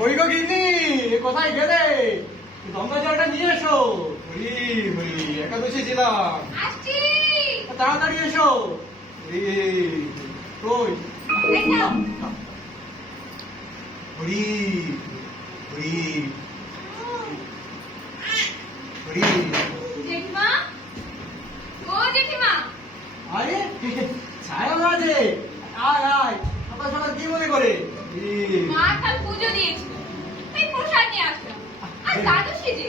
কই গো গিন্নি, কোথায় গেলে? গঙ্গা জলটা নিয়ে এসো। হরি হরি, একাদশী দিলাম। আসছি। তাড়াতাড়ি এসো। কই? হরি হরি হরি। জেঠিমা, ও জেঠিমা। আরে ছায়া মাঝে, আয় আয়। সকাল সকাল কি মনে করে? মা কাল পুজো দিয়েছিল, তাই প্রসাদ নিয়ে আসলাম। আর দাদু সেজে।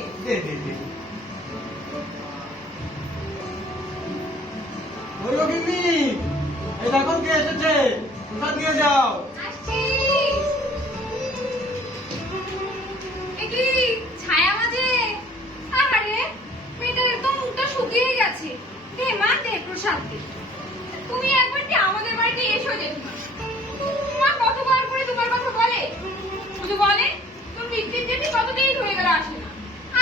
ওই গো গিন্নি, এই দেখো কে এসেছে, প্রসাদ দিয়ে যাও। আসছি। এ কি ছায়া মাঝে? আরে মেয়েটার একদম মুখটা শুকিয়ে গেছে। দে মা, দে প্রসাদ দে। তুমি একবার কি আমাদের বাড়িতে এসো জেঠিমা। মা কতবার করে তোমার কথা বলে, শুধু বলে তোর মিষ্টির জেঠি কতদিন হয়ে গেল আসে না।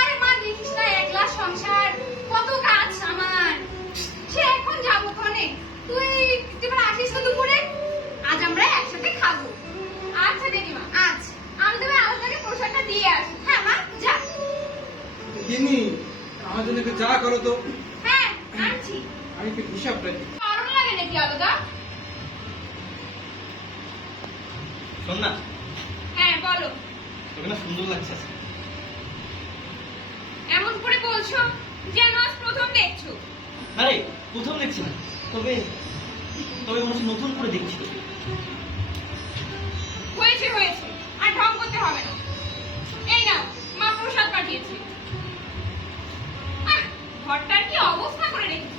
আরে মা দেখিস না, একলা সংসার, কত কাজ আমার। সে এখন যাবো ক্ষণে, তুই এবার আসিস তো দুপুরে। আজ আমরা একসাথে খাবো। আচ্ছা জেঠিমা, আজ আমি তবে আলাদাকে প্রসাদটা দিয়ে আসি। হ্যাঁ মা, যা। গিন্নি, আমার জন্য একটু চা করো তো। হ্যাঁ আনছি। আমি একটু হিসাবটা দিই। কারণ লাগে নাকি আলাদা? শোন না, হ্যাঁ বলো। তোকে না সুন্দর লাগছে আজকে। এমন করে বলছো যেন আজ প্রথম দেখছো। আরে প্রথম দেখছি না, তবে তবে মনে হচ্ছে নতুন করে দেখছি। হয়েছে হয়েছে, আর ঢং করতে হবে না। এই নাও, মা প্রসাদ পাঠিয়েছে। আহ, ঘরটার কি অবস্থা করে রেখেছে।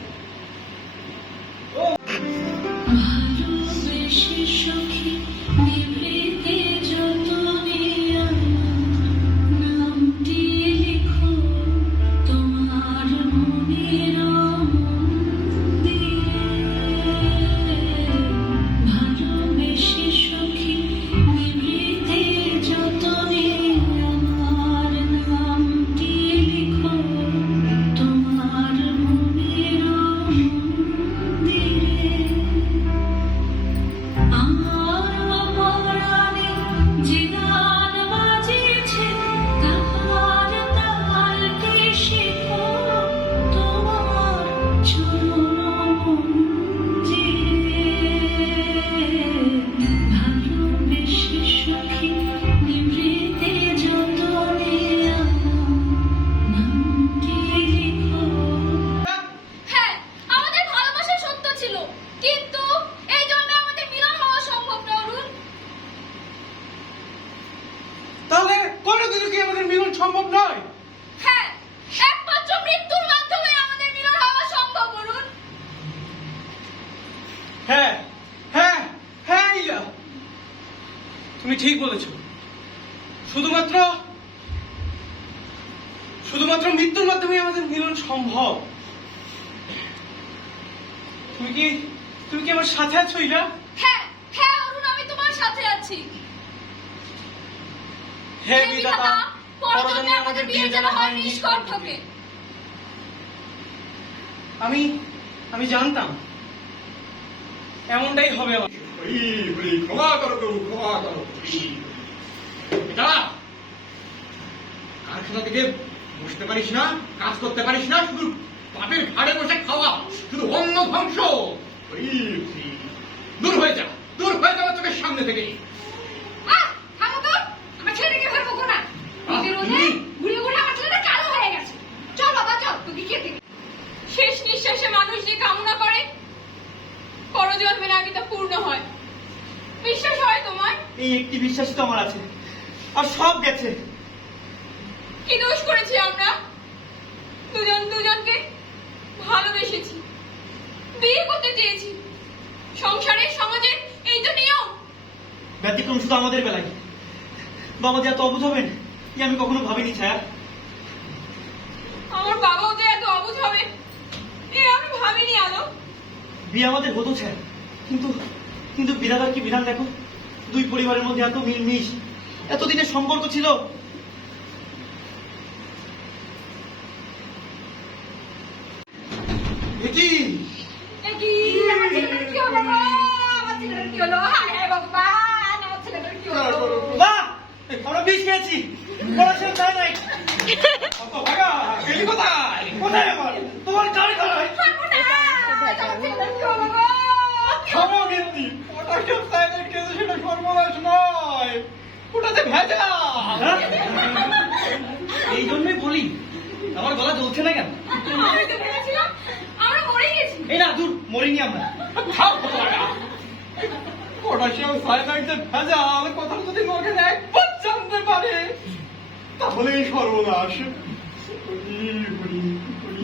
হ্যাঁ, আমাদের ভালোবাসা সত্য ছিল, কিন্তু এই জন্মে আমাদের মিলন হওয়া সম্ভব না অরুণ। তাহলে কোনোদিনও কি আমাদের মিলন সম্ভব নয়? হ্যাঁ, একমাত্র মৃত্যুর মাধ্যমে আমাদের মিলন হওয়া সম্ভব অরুণ। হ্যাঁ হ্যাঁ হ্যাঁ ইলা, তুমি ঠিক বলেছ। শুধুমাত্র শুধুমাত্র মৃত্যুর মাধ্যমে আমাদের মিলন সম্ভব। তুমি কি আমার সাথে আছো ইলা? হ্যাঁ হ্যাঁ অরুণ, আমি তোমার সাথে আছি। হে বিধাতা, পরজন্মে আমাদের বিয়ে যেন হয় নিষ্কণ্টকে। আমি জানতাম এমনটাই হবে আমার। ক্ষমা করো প্রভু, ক্ষমা করো। এটা কারখানা থেকে বসতে পারিস না, কাজ করতে পারিস না, শুধু বাপের ঘাড়ে বসে খাওয়া, শুধু অন্ন ধ্বংস। দূর হয়ে যা, দূর হয়ে যাওয়া চোখের সামনে থেকে। আহ, থামো তো, আমার ছেলেকে ফের বকো না। নিজের রোদে ঘুরে ঘুরে আমার ছেলেটা কালো হয়ে গেছে। চল বাবা চল, তোকে খেতে দে। শেষ নিঃশ্বাসে মানুষ যে কামনা করে, পরজন্মে নাকি তা পূর্ণ হয়। বিশ্বাস হয় তোমার? এই একটি বিশ্বাস তো আমার আছে, আর সব গেছে। কি দোষ করেছি আমরা? দুজন দুজনকে ভালোবেসেছি, বিয়ে করতে চেয়েছি। সংসারের সমাজে এই তো নিয়ম। ব্যতিক্রম শুধু আমাদের বেলায়। বাবা যে এত অবুঝ হবেন যে আমি কখনো ভাবিনি ছায়া। আমার বাবাও যে এত অবুঝ হবে এ আমি ভাবিনি আলো। বিয়ে আমাদের হতো ছায়া, কিন্তু কিন্তু বিধাতার কি বিধান দেখো। দুই পরিবারের মধ্যে এত মিলমিশ, এতদিনের সম্পর্ক ছিল। কি আমার ছেলেটার কি হলো গো? আমার ছেলেটার কি হলো? হায় হায় ভগবান, আমার ছেলেটার কি হলো? বাহ, আমরা বিষ পেয়েছি পটাশিয়াম সায়ানাইড। অত ভাগা গেলি কোথায়? কোথায় আমার তোমার কার কার থামো গিন্নি, পটাশিয়াম সায়ানাইড খেয়েছে সেটা সর্বনাশ নয়, ওটাতে ভেজা। এই জন্যই বলি আমার গলা জ্বলছে না কেন। আমি তো ভেবেছিলাম আমরা মরে গেছি। এই না দূর মরিনি আমরা। থাম ভাগা, পটাশিয়াম সায়ানাইড যে ভেজা আমার কথা যদি মগে একবার জানতে পারে তাহলেই সর্বনাশ। হরি হরি হরি